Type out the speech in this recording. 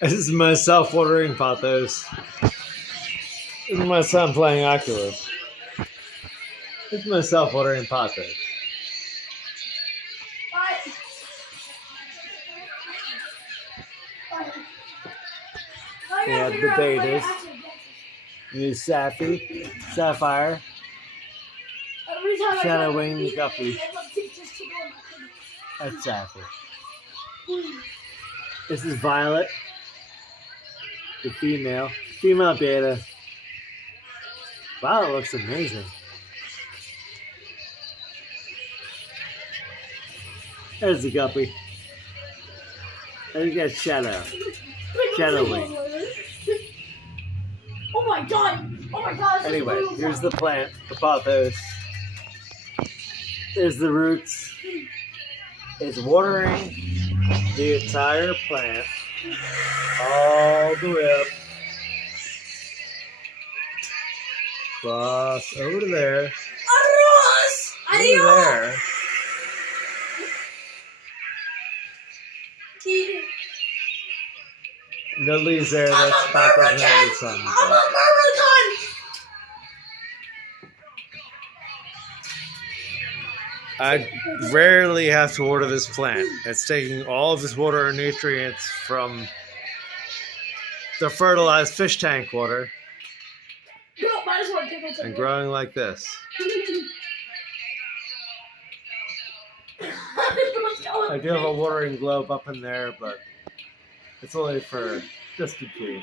This is my self-watering Pothos. This is my son playing Oculus. This is my self-watering Pothos. We have the Bettas. Use Sapphire, Shadow Wing, Guppy. That's Sapphire. This is Violet, the female Betta. Violet looks amazing. There's the Guppy. There's got Shadow Wing. Oh my god! Oh my god! Anyway, here's the plant, the Pothos. There's the roots. It's watering the entire plant all the way up, across over to there, over there. No leaves there. That's Pothos and the sun. I'm a American! I rarely have to water this plant. It's taking all of this water and nutrients from the fertilized fish tank water and growing like this. I do have a watering globe up in there, but it's only for just in case.